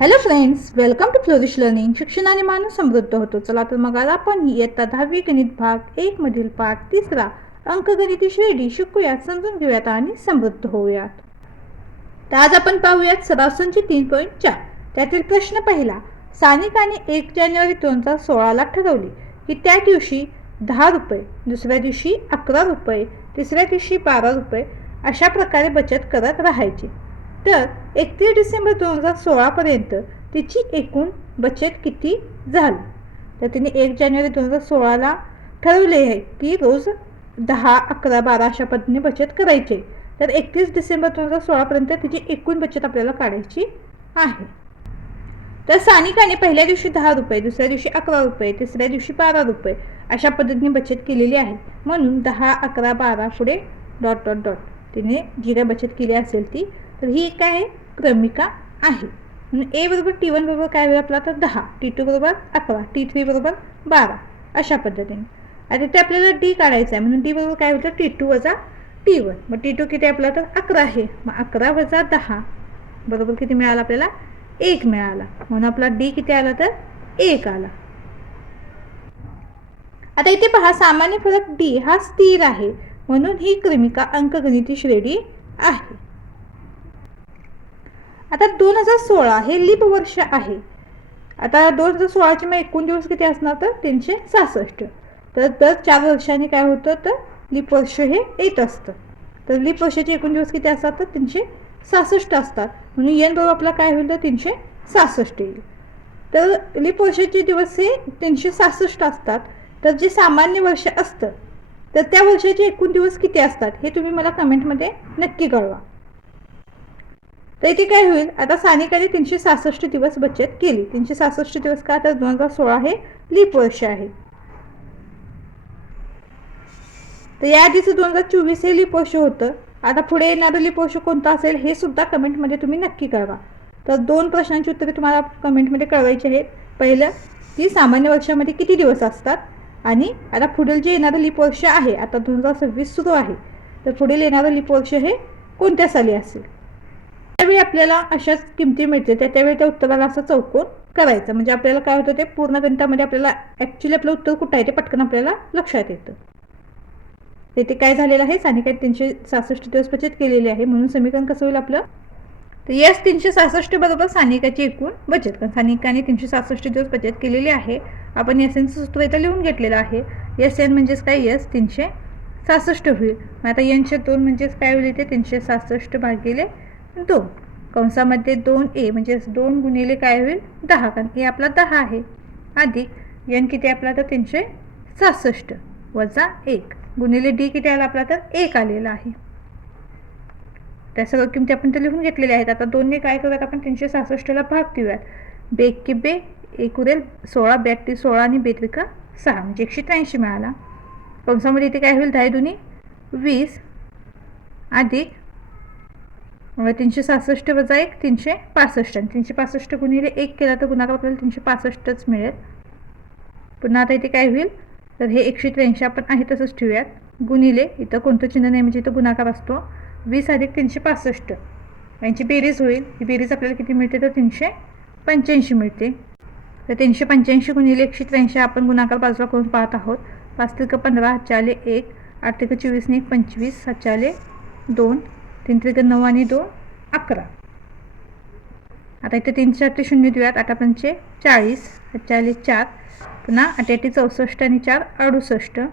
Hello friends, welcome to Flourish Learning. शिक्षणाने माणूस समृद्ध होतो. चला तर मग आज आपण इयत्ता 10वी गणित भाग 1 मधील पाठ 3 अंकगणिती श्रेणी शिकूयात, समजून घेऊयात आणि समृद्ध होऊयात. तर आज आपण पाहूयात सराव संच 3.4. त्यातील प्रश्न पहिला. सानिकाने 1 जानेवारी 2016 ठरवले की त्या दिवशी 10 रुपये, दुसऱ्या दिवशी 11 रुपये, तिसऱ्या दिवशी 12 रुपये अशा प्रकारे बचत करत राहायचे. तर 31 डिसेंबर 2016 पर्यंत तिची एकूण बचत किती झाली? तर तिने 1 जानेवारी 2016 ठरवले आहे की रोज 10, 11, 12 अशा पद्धतीने बचत करायची. तर 31 डिसेंबर 2016 पर्यंत तिची एकूण बचत आपल्याला काढायची आहे. तर सानिकाने पहिल्या दिवशी 10 रुपये, दुसऱ्या दिवशी 11 रुपये, तिसऱ्या दिवशी 12 रुपये अशा पद्धतीने बचत केलेली आहे. म्हणून 10, 11, 12 पुढे डॉट डॉट डॉट तिने जी काय बचत केली असेल ती, तर ही काय आहे? क्रमिका आहे. म्हणून ए बरोबर T1 बरोबर काय होईल आपला? तर 10, T2 बरोबर 11, T3 बरोबर 12 अशा पद्धतीने. आता ते आपल्याला डी काढायचं आहे. म्हणून डी बरोबर काय होतं? T2 वजा T1. मग T2 किती आपला? तर 11 आहे. मग 11 वजा 10 बरोबर किती मिळाला आपल्याला? 1 मिळाला. म्हणून आपला डी किती आला? तर 1 आला. आता इथे पहा, सामान्य फरक डी हा स्थिर आहे, म्हणून ही क्रमिका अंकगणिती श्रेणी आहे. आता 2016 हे लीप वर्ष आहे. आता 2016चे मग एकूण दिवस किती असणार? तर 366. तर दर 4 वर्षांनी काय होतं? तर लीप वर्ष हे येत असतं. तर लीप वर्षाचे एकूण दिवस किती असतात? तर 366 असतात. म्हणून एन बरोबर आपला काय होईल? तर 366 येईल. तर लीप वर्षाचे दिवस हे 366 असतात. तर जे सामान्य वर्ष असतं तर त्या वर्षाचे एकूण दिवस किती असतात हे तुम्ही मला कमेंटमध्ये नक्की कळवा. तर इथे काय होईल? आता सानिकाने 366 दिवस बचत केली. 366 दिवस का? तर 2016 हे लीप वर्ष आहे. तर या आधीचं 2024 हे लीप वर्ष होतं. आता पुढे येणारं लीप वर्ष कोणतं असेल हे सुद्धा कमेंटमध्ये तुम्ही नक्की कळवा. तर 2 प्रश्नांची उत्तरे तुम्हाला कमेंटमध्ये कळवायची आहेत. पहिलं की सामान्य वर्षामध्ये किती दिवस असतात, आणि आता पुढील जे येणारं लीप वर्ष आहे, आता 2026 सुरू आहे, तर पुढील येणारं लीप वर्ष हे कोणत्या साली असेल? त्यावेळी आपल्याला अशाच किमती मिळते. त्यावेळी त्या उत्तराला असं चौकोन करायचं. म्हणजे आपल्याला काय होतं? ते पूर्ण गणितामध्ये आपल्याला ॲक्च्युली आपलं उत्तर कुठं आहे ते पटकन आपल्याला लक्षात येतं. तिथे काय झालेलं आहे? सानिकाने 366 दिवस बचत केलेली आहे. म्हणून समीकरण कसं होईल आपलं? तर यस 366 बरोबर सानिकाची एकूण बचत. कारण सानिकाने 366 दिवस बचत केलेली आहे. आपण एस एनचं सूत्र इथं लिहून घेतलेलं आहे. एस एन म्हणजेच काय? यस 366 होईल. मग आता एनचे 2 म्हणजेच काय होईल? इथे 366 भागिले 2 कंसामध्ये 2a म्हणजे 2 गुणिले काय होईल? 10. कारण ए आपला 10 आहे. अधिक एन किती आपला? तर 366 वजा 1 गुणिले डी किती आला आपला? तर 1 आलेला आहे. त्या सगळ्या किमती आपण ते लिहून घेतलेल्या आहेत. आता 2ने काय करूयात? आपण 366ला भाग देऊयात. बेक के बे, एक उरेल 16, बॅक 16 आणि बेत्रिका 6 म्हणजे 183 मिळाला. कंसामध्ये इथे काय होईल? 10 दुनी 20 अधिक 366 वजा 1 365. आणि 365 गुणिले 1 केला तर गुणाकार आपल्याला 365च मिळेल. पुन्हा आता इथे काय होईल? तर हे 183 आपण आहे तसंच ठेवूयात. गुणिले इथं कोणतं चिन्ह नाही म्हणजे इथं गुणाकार असतो. 20 अधिक 365 यांची बेरीज होईल. ही बेरीज आपल्याला किती मिळते? तर 385 मिळते. तर 385 गुणिले 183 आपण गुणाकार बाजूला करून पाहत आहोत. 5 त्रिक 15, 7 चाले 1, 8 त्रिक 24 ने 1 25, 7 चाले 2, 3 त्रिक 9 आणि 2 11. आता इथे 3 4 0 देऊयात. 8 पंचे 40, 7 चाले 4, पुन्हा 8 8 64 आणि 4 68,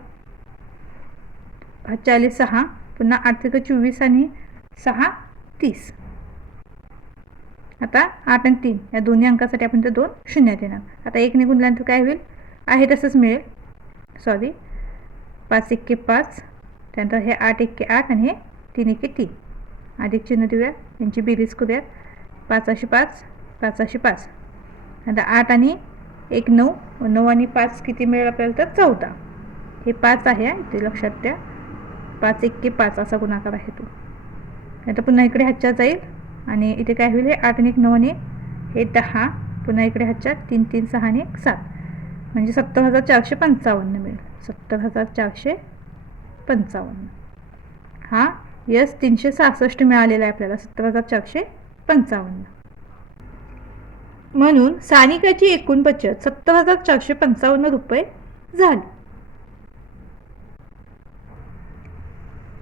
8 चाले 6, पुन्हा 8 त्रिक 24 आणि 6 30. आता 8 आणि 3 या दोन्ही अंकासाठी आपण ते 2 शून्य देणार. आता 1 ने गुणल्यानंतर काय होईल? आहे तसंच मिळेल. सॉरी, 5 1 5, त्यानंतर हे 8 1 8 आणि हे 3 1 3. अधिक चिन्ह देऊया. यांची बेरीज करूयात. 5 अशी 5, 5 अशी 5. आता 8 आणि 1 9, 9 आणि 5 किती मिळेल आपल्याला? तर 14. हे 5 आहे, ते लक्षात द्या. 5 1 5 असा गुणाकार आहे तो. आता पुन्हा इकडे हातच्या जाईल आणि इथे काय होईल? हे 8 आणि 1 9 आणि हे 10, पुन्हा इकडे हातच्या 3 3 6 आणि 1 7 म्हणजे 70,455 मिळेल. 70,455 हा यस 366 मिळालेला आहे आपल्याला. 70,455. म्हणून सानिकाची एकूण बचत 70,455 रुपये झाली.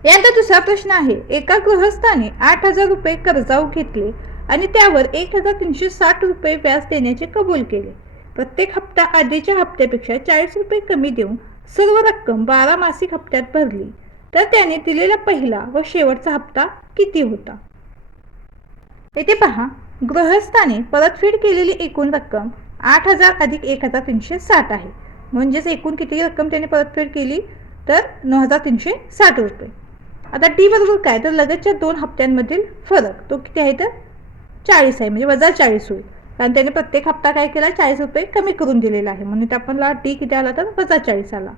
यानंतर दुसरा प्रश्न आहे, एका गृहस्थाने 8,000 रुपये कर्जाऊ घेतले आणि त्यावर 1,360 रुपये व्याज देण्याचे कबूल केले. प्रत्येक हप्ता आधीच्या हप्त्यापेक्षा 40 रुपये कमी देऊन सर्व रक्कम 12 मासिक हप्त्यात भरली तर त्याने दिलेला पहिला व शेवटचा हप्ता किती होता? येथे पहा, गृहस्थाने परतफेड केलेली एकूण रक्कम 8,000 अधिक 1,360 आहे. म्हणजेच एकूण किती रक्कम त्याने परतफेड केली तर 9,360 रुपये. आता टी बरोबर काय, तर लगतच्या 2 हप्त्यांमधील फरक तो किती आहे तर 40 आहे, म्हणजे वजा 40 होईल. कारण त्याने प्रत्येक हप्ता काय केला, 40 रुपये कमी करून दिलेला आहे, म्हणून आपल्याला डी किती आला तर वजा 40 आला.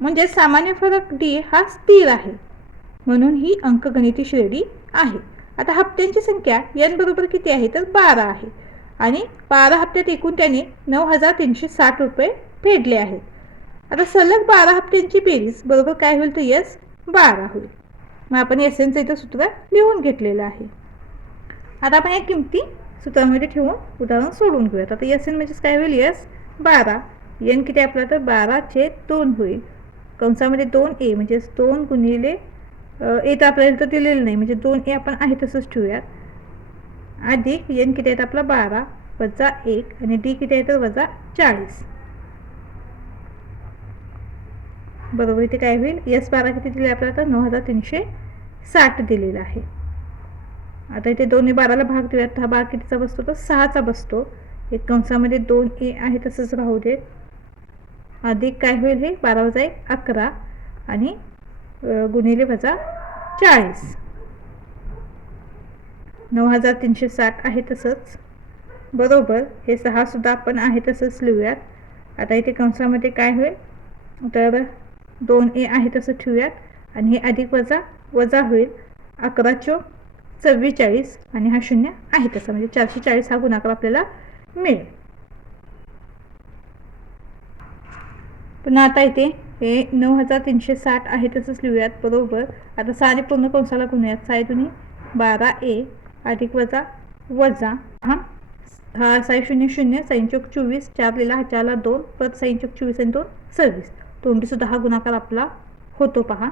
म्हणजे सामान्य फरक डी हा स्थिर आहे, म्हणून ही अंकगणिती श्रेणी आहे. आता हप्त्यांची संख्या n बरोबर किती आहे तर 12 आहे आणि 12 हप्त्यात एकूण त्याने 9,360 रुपये फेडले आहेत. आता सलग 12 हप्त्यांची बेरीज बरोबर काय होईल तर यस 12 होईल. मग आपण एसएनचं इथं सूत्र लिहून घेतलेलं आहे. आता आपण या किमती सूत्रामध्ये ठेवून उदाहरण सोडून घेऊयात. आता एस एन म्हणजेच काय होईल यस 12, एन किती आपला तर 12/2 होईल. कंसामध्ये 2a म्हणजेच 2 गुणिले ए तर आपल्याला इथं दिलेलं नाही, म्हणजे 2a आपण आहे तसंच ठेवूयात, अधिक एन किती आहेत आपला 12 वजा 1 आणि डी किती आहे तर वजा 40 बरोबर. इथे काय होईल यस 12 किती दिले आपल्याला तर 9,360 दिलेला आहे. आता इथे 2 ने 12ला भाग देऊयात, हा भाग कितीचा बसतो तर 6चा बसतो. एक कंसामध्ये 2a आहे तसंच राहू देत, अधिक काय होईल हे 12 वजा 1 11 आणि गुणिले वजा 40 9,360 आहे तसंच बरोबर. हे 6 सुद्धा आपण आहे तसंच लिहूयात. आता इथे कंसामध्ये काय होईल तर 2a आहे तसं ठेवूयात आणि हे अधिक वजा वजा होईल. 11×4 = 44 आणि हा 0 आहे तसा, म्हणजे 440 हा गुणाकार आपल्याला मिळेल. पुन्हा आता इथे हे 9,360 आहे तसंच लिहूयात बरोबर. आता 6 ने पूर्ण कंसाला गुणूयात, 6 दुनी 12a अधिक वजा वजा हा 6 0 0 6×24 4 लिहिला, हा 4ला 2 परत 6×24 आणि 2 26 तोंडी सुद्धा हा गुणाकार आपला होतो पहा.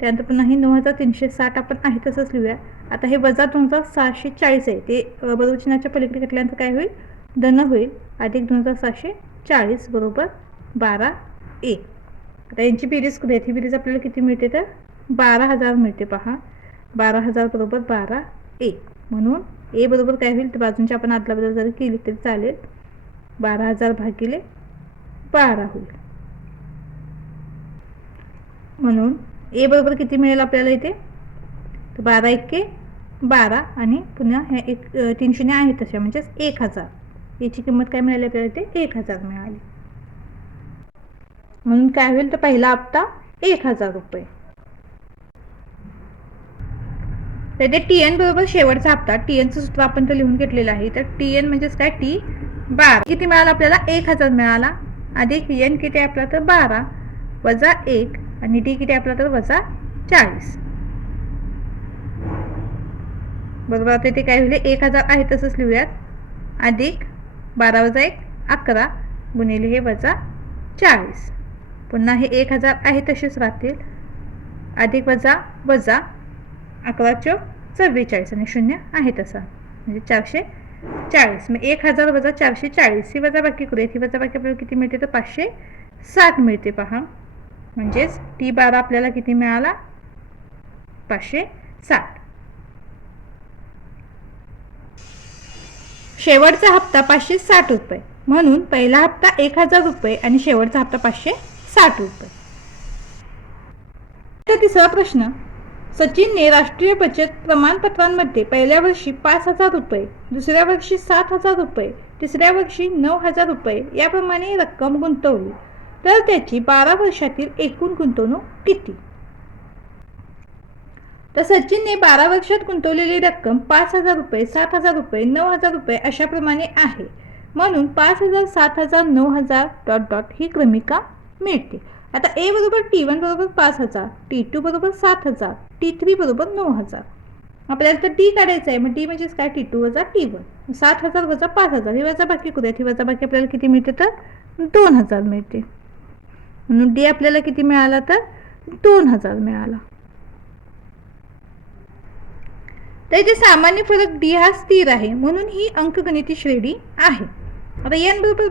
त्यानंतर पुन्हा हे 9,360 आपण आहे तसंच लिहूया. आता हे वजा 2,640 आहे, ते बरोबर चिन्हाच्या पलीकडे घेतल्यानंतर काय होईल धन होईल, अधिक 2,640 बरोबर 12a. आता यांची बेरीज करूयात. ही बेरीज आपल्याला किती मिळते तर 12,000 मिळते पहा. 12,000 बरोबर 12a, म्हणून ए बरोबर काय होईल तर बाजूंची आपण आदला बदल जरी केली तरी चालेल, 12,000 भागिले 12 होईल. म्हणून ए बरोबर किती मिळेल आपल्याला इथे तर 12 × 12 आणि पुन्हा हे 3 शून्य आहे तशा, म्हणजेच 1,000. याची किंमत काय मिळाली आपल्याला इथे 1,000 मिळाली. म्हणून काय होईल तर पहिला हप्ता 1,000 रुपये. तर ते TN बरोबर शेवटचा हप्ता, TNचं सूत्र आपण तर लिहून घेतलेलं आहे. तर TN म्हणजेच काय T12 किती मिळाला आपल्याला 1,000 मिळाला, अधिक n किती आपला तर 12 वजा 1 आणि डी किती आपला तर वजा 40 बरोबर. आता इथे काय होईल 1,000 आहे तसंच लिहूयात, अधिक 12 वजा 1 11 गुणिले हे वजा 40. पुन्हा हे 1,000 आहे तसेच राहतील, अधिक वजा वजा 11×44 आणि 0 आहे तसा, म्हणजे 440. मग 1,000 वजा 440 ही वजा बाकी करूयात. ही वजा बाकी आपल्याला किती मिळते तर 560 मिळते पहा. म्हणजेच T12 आपल्याला किती मिळाला 560. शेवटचा हप्ता 560 रुपये, म्हणून पहिला हप्ता 1,000 रुपये आणि शेवटचा हप्ता 560 रुपये. तिसरा प्रश्न, सचिनने राष्ट्रीय बचत प्रमाणपत्रांमध्ये पहिल्या वर्षी 5,000 रुपये, दुसऱ्या वर्षी 7,000 रुपये, तिसऱ्या वर्षी 9,000 रुपये याप्रमाणे रक्कम गुंतवली तर त्याची 12 वर्षातील एकूण गुंतवणूक किती? तर सचिनने 12 वर्षात गुंतवलेली रक्कम 5,000 रुपये, 7,000 रुपये, 9,000 रुपये अशाप्रमाणे आहे. म्हणून 5,000, 7,000, 9,000 ही क्रमिका मिळते. आता ए बरोबर T1 बरोबर 5,000, T2 बरोबर 7,000, T3 बरोबर 9,000. आपल्याला तर टी काढायचं आहे. मग टी म्हणजेच काय, T2 वजा T1. 7,000 वजा 5,000 ही वजाबाकी करूयात. ही वजाबाकी आपल्याला किती मिळते तर 2,000 मिळते. म्हणून डी आपल्याला किती मिळाला तर 2,000 मिळाला. तर इथे सामान्य फरक डी हा स्थिर आहे म्हणून ही अंकगणिती श्रेणी आहे. आता एन बरोबर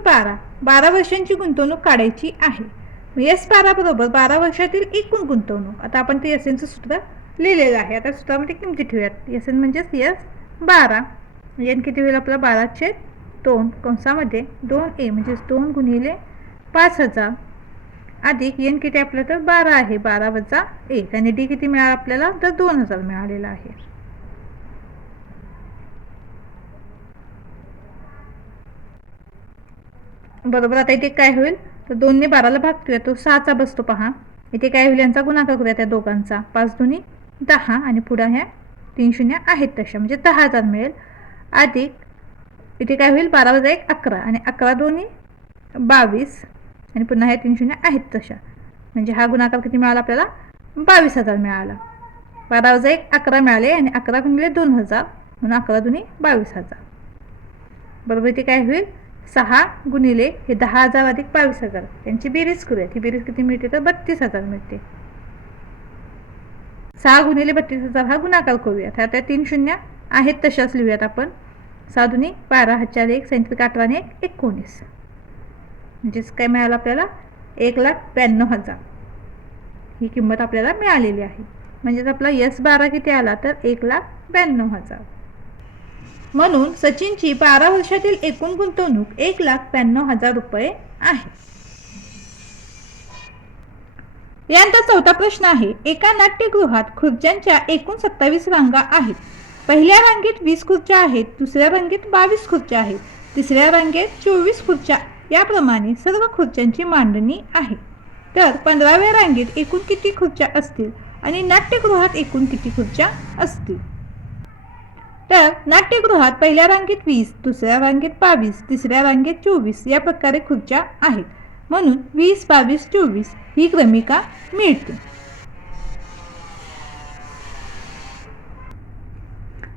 12 वर्षांची गुंतवणूक काढायची आहे. S12 बरोबर 12 वर्षातील एकूण गुंतवणूक. आता आपण ते एसएनचं सूत्र लिहिलेलं आहे. आता सूत्रामध्ये किमती ठेवूयात. एसएन म्हणजेच S12. एन किती होईल आपला 12/2 कंसामध्ये 2A म्हणजेच 2 गुणिले 5,000 अधिक एन किती आपलं तर 12 आहे, 12 वजा 1 आणि डी किती मिळाला आपल्याला तर 2,000 मिळालेला आहे. बरोबर. आता इथे काय होईल तर 2 ने 12ला भागतोय तो 6चा बसतो पहा. इथे काय होईल यांचा गुणाकार करूया त्या दोघांचा. 5 दुनी 10 आणि पुढे ह्या 3 शून्य आहेत तशा म्हणजे 10,000 मिळेल. अधिक इथे काय होईल 12 वजा 1 11 आणि 11 दोन्ही 22 आणि पुन्हा ह्या 3 शून्य आहेत तशा म्हणजे हा गुणाकार किती मिळाला आपल्याला 22,000 मिळाला. 12 वजा 1 11 मिळाले आणि 11 गुणिले 2,000 म्हणून 11 दुनी 22,000. बरोबर. इथे काय होईल 6 गुणिले हे 10,000 अधिक 22,000 यांची बेरीज करूयात. ही बेरीज किती मिळते तर 32,000 मिळते. 6 गुणिले 32,000 हा गुणाकार करूयात. आता 3 शून्य आहेत तशाच लिहूयात आपण. 6 दुनी 12 हातच्या 1 सैंत्रिक 18 आणि 19 म्हणजेच काय मिळालं आपल्याला 1,92,000 ही किंमत आपल्याला मिळालेली आहे. म्हणजेच आपला S12 किती आला तर 1,92,000. म्हणून सचिनची 12 वर्षातील एकूण गुंतवणूक 1,92,000 रुपये आहे. यानंतर चौथा प्रश्न आहे. एका नाट्यगृहात खुर्च्यांच्या एकूण 27 रांगा आहेत. पहिल्या रांगेत 20 खुर्च्या आहेत, दुसऱ्या रांगेत 22 खुर्च्या आहेत, तिसऱ्या रांगेत 24 खुर्च्या याप्रमाणे सर्व खुर्च्यांची मांडणी आहे. तर 15व्या रांगेत एकूण किती खुर्च्या असतील आणि नाट्यगृहात एकूण किती खुर्च्या असतील. तर नाट्यगृहात पहिल्या रांगेत 20, दुसऱ्या रांगेत 22, तिसऱ्या रांगेत 24 या प्रकारे खुर्च्या आहेत. म्हणून 20, 22, 24 ही क्रमिका मिळते.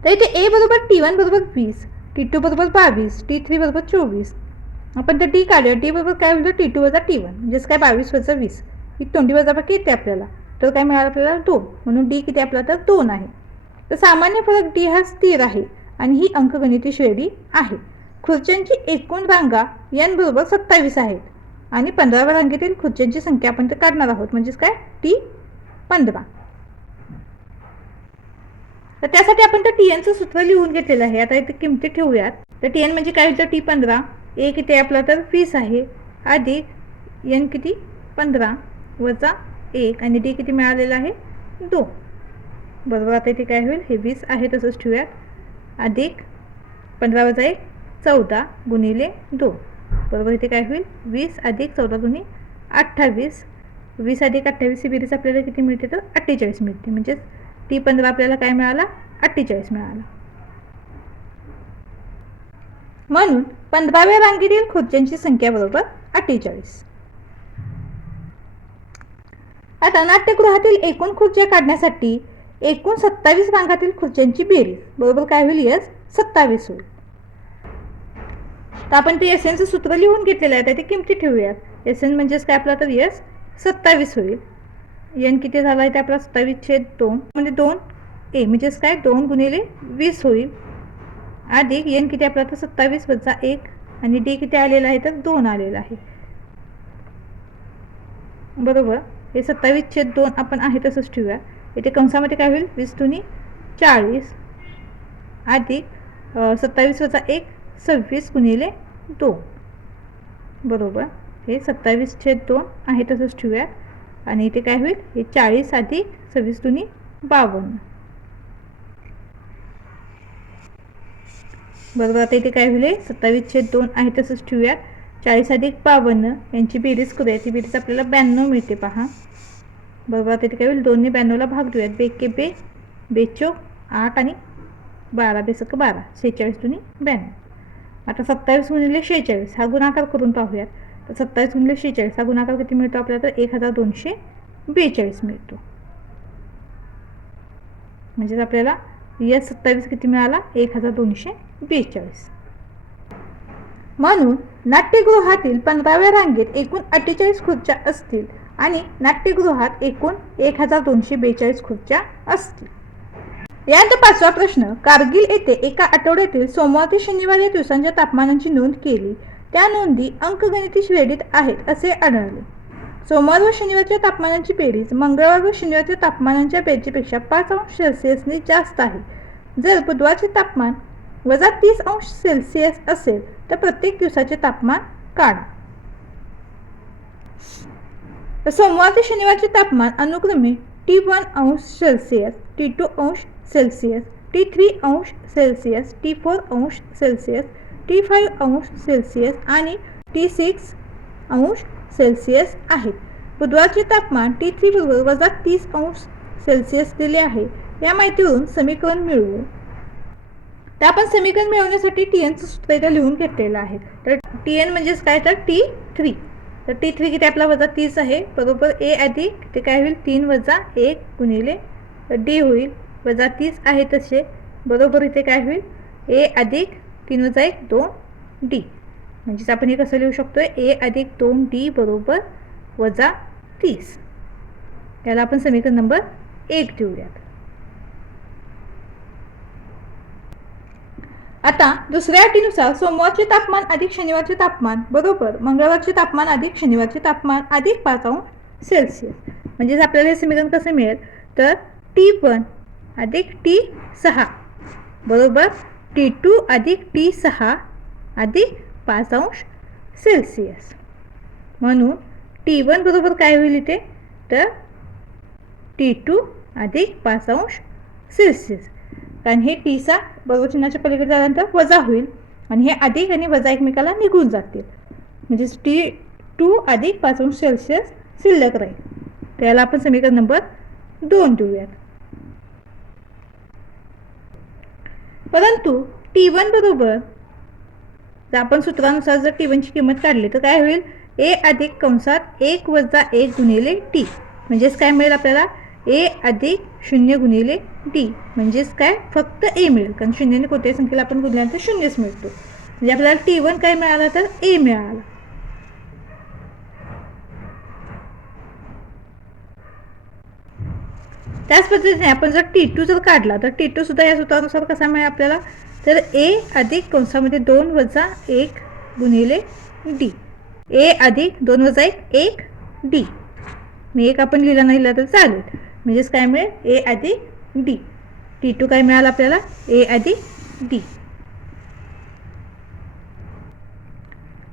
तर इथे A बरोबर T1 बरोबर 20, T2 बरोबर 22, T3 बरोबर 24. आपण तर टी काढूया. टी बरोबर काय होतं T2 वजा T1 म्हणजेच काय 22 वजा 20 ही 20 वजाबाकी येते आपल्याला. तर काय मिळालं आपल्याला 2 म्हणून डी किती आपला तर 2 आहे. तर सामान्य फरक डी हा स्थिर आहे आणि ही अंकगणिती श्रेणी आहे. खुर्च्यांची एकूण रांगा n बरोबर 27 आहेत आणि 15व्या रांगेतील खुर्च्यांची संख्या आपण ते काढणार आहोत म्हणजेच काय T15. तर त्यासाठी आपण तर TNचं सूत्र लिहून घेतलेलं आहे. आता इथे किमती ठेवूयात. तर TN म्हणजे काय होतं T15. A किती आपला तर 20 आहे अधिक n किती 15 वजा 1 आणि डी किती मिळालेला आहे 2. बरोबर. आता इथे काय होईल हे 20 आहे तसंच ठेवूयात अधिक 15 वजा 1 14 गुणिले 2. बरोबर. इथे काय होईल 20 अधिक 14 गुणी 28. 20 अधिक 28 ही बेरीज आपल्याला किती मिळते तर 48 मिळते. म्हणजेच T15 आपल्याला काय मिळाला 48 मिळाला. म्हणून 15व्या रांगेतील खुर्च्यांची संख्या बरोबर 48. आता नाट्यगृहातील एकूण खुर्च्या काढण्यासाठी एकूण 27 रांगातील खुर्च्यांची बेरीज बरोबर काय होईल 27 होईल. तर आपण ते एसएनचं सूत्र लिहून घेतलेलं आहे. ते किमती ठेवूयात. एसएन म्हणजेच काय आपला तर 27 होईल. एन किती झाला आहे ते आपला 27/2 म्हणजे 2A म्हणजेच काय 2 गुणिले 20 होईल अधिक एन किती आपला तर 27 वजा 1 आणि डी किती आलेला आहे तर 2 आलेला आहे. बरोबर. हे 27/2 आपण आहे तसंच ठेवूया. इथे कंसामध्ये काय होईल 20 दुनी 40 अधिक 27 वजा 1 26 गुणिले 2. बरोबर. हे 27/2 आहे तसंच ठेवूया आणि इथे काय होईल हे 40 अधिक 26 दुनी 52. बरोबर. आता इथे काय होईल 27/2 आहे तसंच ठेवूयात. 40 अधिक 52 यांची बेरीज करूया. ती बेरीज आपल्याला 92 मिळते पहा. बरोबर. आता इथे काय होईल 2 ने 92ला भाग देऊयात. 2 के 2 2 8 आणि 12 बेसक 12 46 दुनी 92. आता 27 गुणिले 46 हा गुणाकार करून पाहूयात. तर 27 गुणिले 46 हा गुणाकार किती मिळतो आपल्याला तर 1242 मिळतो. म्हणजेच आपल्याला यस 27 किती मिळाला 1242. म्हणून नाट्यगृहातील 15व्या रांगेत एकूण 48 खुर्च्या असतील आणि नाट्यगृहात एकूण 1242 खुर्च्या असतील. यानंतर 5वा प्रश्न, कारगिल येथे एका आठवड्यातील सोमवार ते शनिवार या दिवसांच्या तापमानाची नोंद केली. त्या नोंदी अंकगणिती श्रेणीत आहेत असे आढळले. सोमवार व शनिवारच्या तापमानाची बेरीज मंगळवार व शनिवारच्या तापमानाच्या बेरजेपेक्षा 5 अंश सेल्सिअसने जास्त आहे. जर बुधवारचे तापमान वजा 30 अंश सेल्सिअस असेल तर प्रत्येक दिवसाचे तापमान काढा. सोमवार ते शनिवारचे तापमान अनुक्रमे T1 अंश सेल्सिअस, T2 अंश सेल्सिअस, T3 अंश सेल्सिअस, T4 अंश सेल्सिअस, T5 अंश सेल्सिअस आणि T6 अंश सेल्सिअस आहेत. बुधवारचे तापमान T3 बरोबर वजा 30 अंश सेल्सिअस दिले आहे. या माहितीवरून समीकरण मिळवू. तर आपण समीकरण मिळवण्यासाठी TNचं सूत्र इथे लिहून घेतलेलं आहे. तर TN म्हणजेच काय तर T3. तर T3 किती आपला वजा 30 आहे बरोबर A अधिक ते काय होईल 3 वजा 1 गुणिले D होईल वजा 30 आहे तसे बरोबर इथे काय होईल A अधिक 3 वजा 1 2D. म्हणजेच आपण हे कसं लिहू शकतोय A अधिक 2D बरोबर वजा 30. याला आपण समीकरण नंबर 1 देऊयात. आता दुसऱ्या अटीनुसार सोमवारचे तापमान अधिक शनिवारचे तापमान बरोबर मंगळवारचे तापमान अधिक शनिवारचे तापमान अधिक 5 अंश सेल्सिअस. म्हणजेच आपल्याला हे समीकरण कसं मिळेल तर T1 अधिक T6 बरोबर T2 अधिक T6 अधिक 5 अंश सेल्सिअस. म्हणून T1 बरोबर काय होईल इथे तर T2 अधिक 5 अंश सेल्सिअस. कारण हे T6 बरोबर चिन्हाच्या पलीकडे झाल्यानंतर वजा होईल आणि हे अधिक आणि वजा एकमेकाला निघून जातील. म्हणजेच T2 अधिक 5 अंश सेल्सिअस शिल्लक राहील. त्याला आपण समीकरण नंबर 2 देऊयात. परंतु T1 बरोबर जर आपण सूत्रानुसार जर T1 ची किंमत काढली तर काय होईल A अधिक कंसात 1 वजा 1 गुणिले T. म्हणजेच काय मिळेल आपल्याला A अधिक 0 गुणिले D. म्हणजेच काय फक्त A मिळेल कारण शून्याने कोणत्याही संख्येला आपण गुणल्यानंतर शून्यच मिळतो. म्हणजे आपल्याला T1 काय मिळाला तर A मिळाला. त्याच पद्धतीने आपण जर T2 जर काढला तर T2 सुद्धा या सूत्रानुसार कसा मिळेल आपल्याला तर A अधिक कंसामध्ये 2 वजा 1 गुणिले D. A अधिक 2 वजा 1 D. मी एक आपण लिहिला नाही लिहिला तर चालेल. म्हणजेच काय मिळेल A अधिक D. T2 काय मिळाला आपल्याला A अधिक D.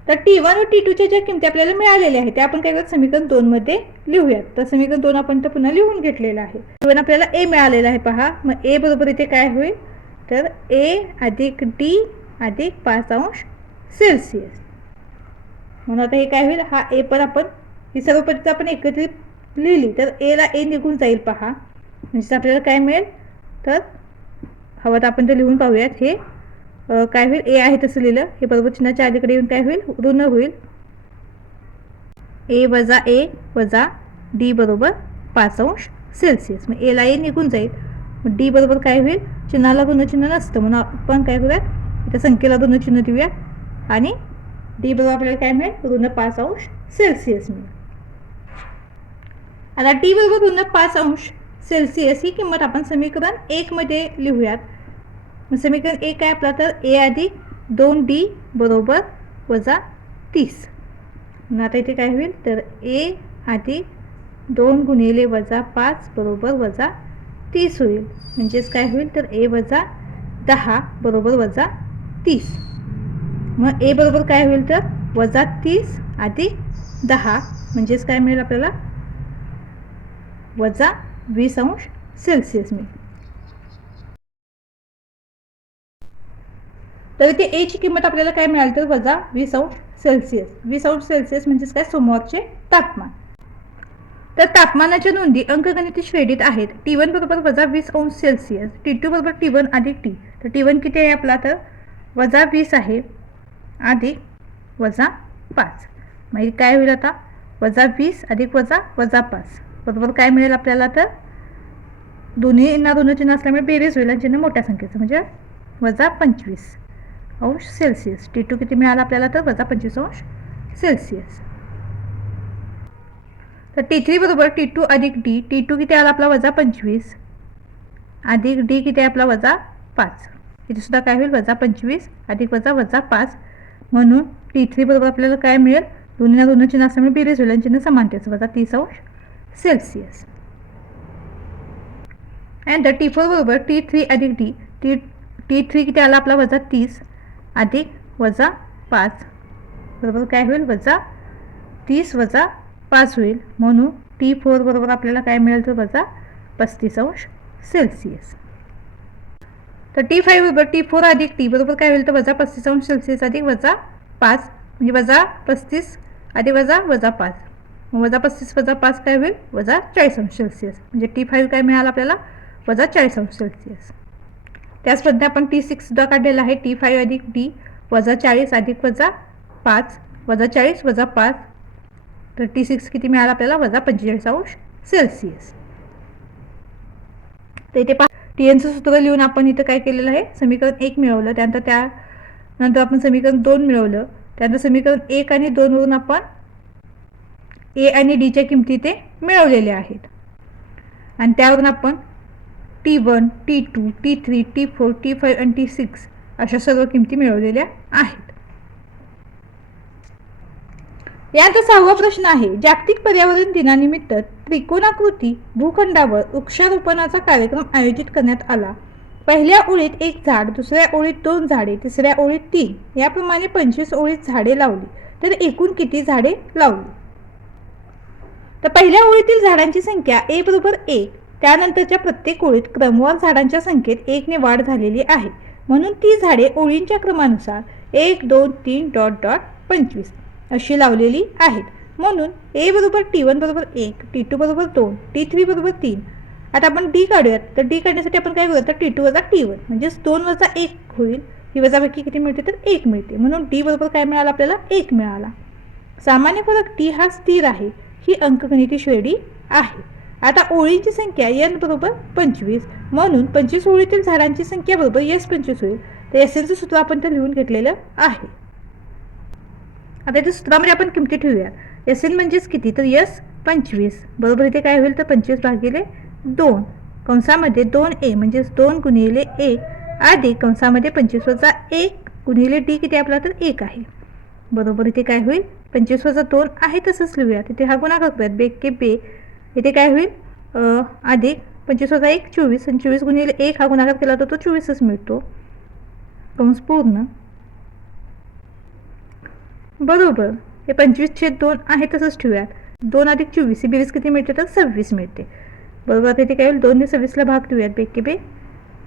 तर T1 व T2च्या ज्या किमती आपल्याला मिळालेल्या आहेत त्या आपण काय करत समीकरण 2 मध्ये लिहूयात. तर समीकरण 2 आपण तर पुन्हा लिहून घेतलेलं आहे. T1 आपल्याला A मिळालेला आहे पहा. मग A बरोबर इथे काय होईल तर A अधिक D अधिक 5 अंश सेल्सिअस. म्हणून आता हे काय होईल हा A पण आपण ही सर्व पद्धत आपण एकत्रित लिहिली तर A ला A निघून जाईल पहा. म्हणजे आपल्याला काय मिळेल तर हवं तर आपण ते लिहून पाहूयात. हे काय होईल A आहे तसं लिहिलं हे बरोबर चिन्हाच्या अलीकडे येऊन काय होईल ऋण होईल A वजा A वजा D बरोबर 5 अंश सेल्सिअस. मग A ला A निघून जाईल. मग D बरोबर काय होईल चिन्हाला ऋण चिन्ह नसतं म्हणून आपण काय करूयात इथे संख्येला ऋण चिन्ह देऊया आणि D बरोबर आपल्याला काय मिळेल ऋण 5 अंश सेल्सिअस मिळेल. आता D बरोबर ऋण 5 अंश सेल्सिअस ही किंमत आपण समीकरण 1 मध्ये लिहूयात. मग समीकरण 1 काय आपला तर A अधिक 2D बरोबर वजा 30. मग आता इथे काय होईल तर A अधिक 2 गुणिले वजा 5 बरोबर वजा 30 होईल. म्हणजेच काय होईल तर A वजा 10 बरोबर वजा 30. मग A बरोबर काय होईल तर वजा 30 अधिक 10 म्हणजेच काय मिळेल आपल्याला वजा 20 अंश सेल्सिअस मिळेल. तर इथे A ची किंमत आपल्याला काय मिळाली तर वजा 20 अंश सेल्सिअस. 20 अंश सेल्सिअस म्हणजेच काय सोमवारचे तापमान. तर तापमानाच्या नोंदी अंकगणिती श्रेणीत आहेत. T1 बरोबर वजा 20 अंश सेल्सिअस, T2 बरोबर T1 अधिक T. तर T1 किती आहे आपला तर वजा 20 आहे अधिक वजा 5. मग काय होईल आता वजा 20 अधिक वजा 5 बरोबर काय मिळेल आपल्याला तर दोन्हींना दोन चिन्ह असल्यामुळे बेरीज होईल आणि चिन्ह मोठ्या संख्येचं म्हणजे -25°C. T2 किती मिळाला आपल्याला तर -25°C. तर T3 बरोबर T2 अधिक D. T2 किती आला आपला -25 अधिक D किती आहे आपला -5. इथे सुद्धा काय होईल -25 अधिक -5 म्हणून T3 बरोबर आपल्याला काय मिळेल दोन्हींना दोन चिन्ह असल्यामुळे बेरीज होईल आणि चिन्ह समानतेचं -30°C. अँड T4 बरोबर T3 अधिक D. T3 किती आला आपला -30 अधिक -5 बरोबर काय होईल -30 -5 होईल म्हणून T4 बरोबर आपल्याला काय मिळेल तर -35°C. तर T5 बरोबर T4 अधिक T बरोबर काय होईल तर -35°C अधिक -5 म्हणजे -35 अधिक -5 -35 -5 काय होईल -40°C म्हणजे T5 काय मिळालं आपल्याला -40°C. त्याच पद्धतीने आपण T6 सुद्धा काढलेला आहे. T5 अधिक D -40 अधिक -5 -40 -5 तर T6 किती मिळाला आपल्याला -45°C. तर इथे TNचं सूत्र लिहून आपण इथं काय केलेलं आहे समीकरण 1 मिळवलं. त्यानंतर आपण समीकरण 2 मिळवलं. त्यानंतर समीकरण 1 आणि 2 वरून आपण A आणि D च्या किमती ते मिळवलेल्या आहेत आणि त्यावरून आपण T1, T2, T3, T4, T5 आणि T6 अशा सर्व किमती मिळवलेल्या आहेत. यानंतर 6वा प्रश्न आहे. जागतिक पर्यावरण दिनानिमित्त त्रिकोणाकृती भूखंडावर वृक्षारोपणाचा कार्यक्रम आयोजित करण्यात आला. पहिल्या ओळीत 1 झाड, दुसऱ्या ओळीत 2 झाडे, तिसऱ्या ओळीत 3 याप्रमाणे 25 ओळीत झाडे लावली तर एकूण किती झाडे लावली. तर पहिल्या ओळीतील झाडांची संख्या A बरोबर 1. त्यानंतरच्या प्रत्येक ओळीत क्रमवार झाडांच्या संख्येत 1 ने वाढ झालेली आहे म्हणून ती झाडे ओळींच्या क्रमानुसार 1, 2, 3 ... 25 अशी लावलेली आहेत. म्हणून A बरोबर T1 बरोबर 1, T2 बरोबर 2, T3 बरोबर 3. आता आपण D काढूयात. तर D काढण्यासाठी आपण काय करूया तर T2 वजा T1 म्हणजेच 2 वजा 1 होईल. ही वजाबाकी किती मिळते तर 1 मिळते म्हणून D बरोबर काय मिळाला आपल्याला 1 मिळाला. सामान्य फरक T हा स्थिर आहे. ही अंकगणिती श्रेणी आहे. आता ओळींची संख्या n बरोबर 25 म्हणून 25 ओळीतील झाडांची संख्या बरोबर S25 होईल. तर SNचं सूत्र आपण तर लिहून घेतलेलं आहे. आता इथे सूत्रामध्ये आपण किमती ठेवूया. SN म्हणजेच किती तर S25 बरोबर इथे काय होईल तर 25/2 कंसामध्ये 2A म्हणजेच 2 गुणिले 1 अधिक कंसामध्ये 25 वजा 1 गुणिले D किती आपला तर 1 आहे बरोबर इथे काय होईल 25 वजा 2 आहे तसंच लिहूया. तिथे हा गुणाकार करूयात बे के बे इथे काय होईल अधिक 25 वजा 1 24 आणि 24 गुणिले 1 हा गुणाकार केला तर तो 24च मिळतो कंस पूर्ण बरोबर. हे 25/2 आहे तसंच ठेवूयात. 2 अधिक 24 ही बेरीज किती मिळते तर 26 मिळते बरोबर. आता इथे काय होईल 2 ने 26ला भाग देऊयात बे के बे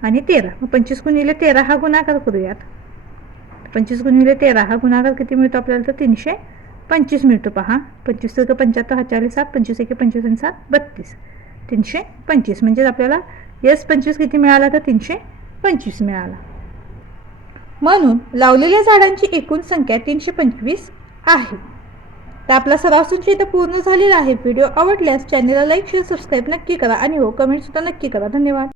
आणि 13 मग 25 गुणिले 13 हा गुणाकार करूयात. 25 गुणिले 13 हा गुणाकार किती मिळतो आपल्याला तर 325 मिळतो. पहा 25 × 75 हा 40 7 25 × 25 आणि 7 32 325 म्हणजे आपल्याला S25 किती मिळाला तर 325 मिळाला. म्हणून लावलेल्या झाडांची एकूण संख्या 325 आहे. तर आपला सराव संच इथं पूर्ण झालेला आहे. व्हिडिओ आवडल्यास चॅनलला लाईक शेअर सबस्क्राईब नक्की करा आणि हो कमेंट सुद्धा नक्की करा. धन्यवाद.